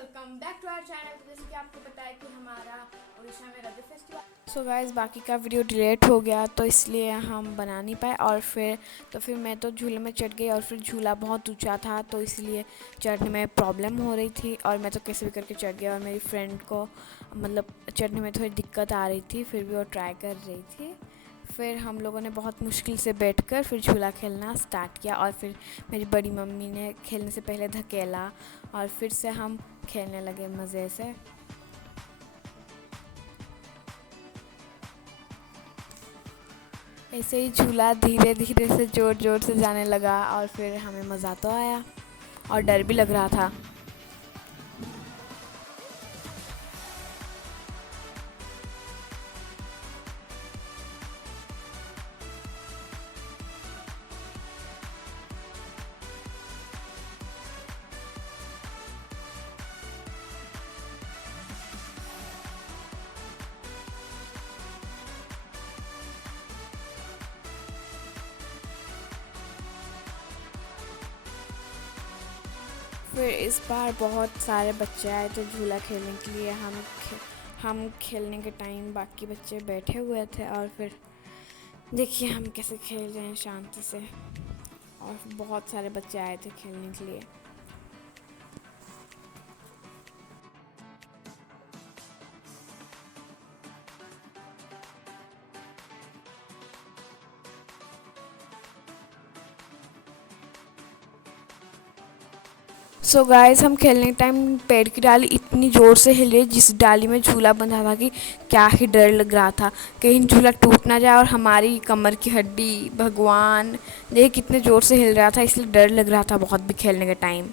Welcome back to our channel. तो जैसे कि आपको पता है कि हमारा उड़ीसा में रजत फेस्टिवल। सो गाइस बाकी का वीडियो डिलीट हो गया तो इसलिए हम बना नहीं पाए। और फिर मैं तो झूले में चढ़ गई और फिर झूला बहुत ऊंचा था तो इसलिए चढ़ने में प्रॉब्लम हो रही थी और मैं तो कैसे भी करके चढ़ गया। और मेरी फ्रेंड को मतलब चढ़ने में थोड़ी दिक्कत आ रही थी, फिर भी वो ट्राई कर रही थी। फिर हम लोगों ने बहुत मुश्किल से बैठकर फिर झूला खेलना स्टार्ट किया और फिर मेरी बड़ी मम्मी ने खेलने से पहले धकेला और फिर से हम खेलने लगे मज़े से। ऐसे ही झूला धीरे धीरे से ज़ोर ज़ोर से जाने लगा और फिर हमें मज़ा तो आया और डर भी लग रहा था। फिर इस बार बहुत सारे बच्चे आए थे झूला खेलने के लिए। हम खेलने के टाइम बाकी बच्चे बैठे हुए थे और फिर देखिए हम कैसे खेल रहे हैं शांति से। और बहुत सारे बच्चे आए थे खेलने के लिए। सो गाइस हम खेलने के टाइम पेड़ की डाली इतनी ज़ोर से हिल रही जिस डाली में झूला बंधा था कि क्या ही डर लग रहा था कहीं झूला टूट ना जाए और हमारी कमर की हड्डी भगवान देख कितने ज़ोर से हिल रहा था, इसलिए डर लग रहा था बहुत भी खेलने के टाइम।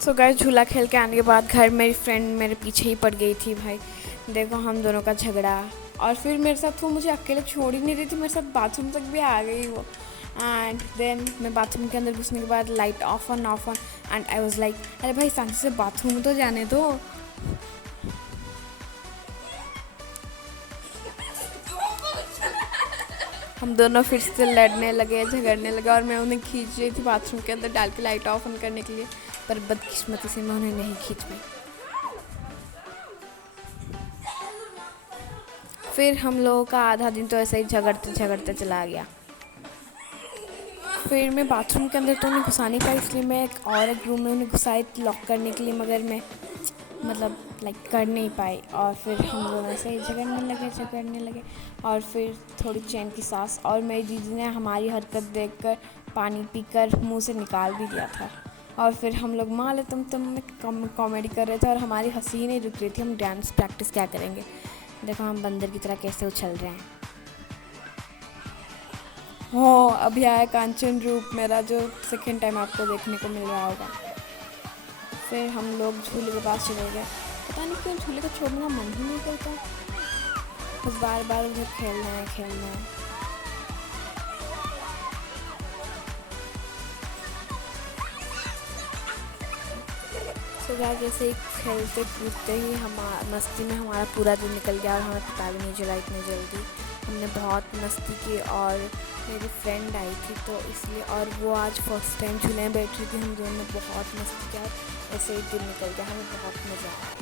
सो गाइस झूला खेल के आने के बाद घर मेरी फ्रेंड मेरे पीछे ही पड़ गई थी। भाई देखो हम दोनों का झगड़ा। और फिर मेरे साथ वो मुझे अकेले छोड़ ही नहीं रही थी, मेरे साथ बाथरूम तक भी आ गई वो। एंड देन मैं बाथरूम के अंदर घुसने के बाद light of on and I was like अरे भाई शांति से बाथरूम तो जाने दो। हम दोनों फिर से लड़ने लगे झगड़ने लगे और मैं उन्हें खींच रही थी बाथरूम के अंदर डाल के लाइट ऑफ ऑन करने के लिए, पर बदकिस्मती से मैं उन्हें नहीं खींच पाई। फिर हम लोगों का आधा दिन तो ऐसे ही झगड़ते झगड़ते चला गया। फिर मैं बाथरूम के अंदर तो उन्हें घुसा नहीं पाई, इसलिए मैं एक और एक रूम में उन्हें घुसाई लॉक करने के लिए, मगर मैं मतलब कर नहीं पाई। और फिर हम लोग ऐसे ही झगड़ने लगे और फिर थोड़ी चैन की सांस। और मेरी दीदी ने हमारी हरकत देखकर पानी पीकर मुंह से निकाल भी दिया था। और फिर हम लोग माले तुम में कॉमेडी कर रहे थे और हमारी हंसी ही नहीं रुक रही थी। हम डांस प्रैक्टिस क्या करेंगे, देखो हम बंदर की तरह कैसे उछल रहे हैं। हो अभी आया कांचन रूप मेरा, जो सेकेंड टाइम आपको देखने को मिल रहा होगा। फिर हम लोग झूले के पास चले गए, पता नहीं क्यों झूले को छोड़ने का मन ही नहीं करता, बस बार बार उधर खेलना है। तो गाइस जैसे ही खेलते कूदते ही मस्ती में हमारा पूरा दिन निकल गया और हमें पता भी नहीं चला इतनी जल्दी। हमने बहुत मस्ती की और मेरी फ्रेंड आई थी तो इसलिए, और वो आज फर्स्ट टाइम झूले में बैठ रही थी। हम दोनों ने बहुत मस्ती किया, ऐसे ही दिन निकल गया, हमें बहुत मज़ा आया।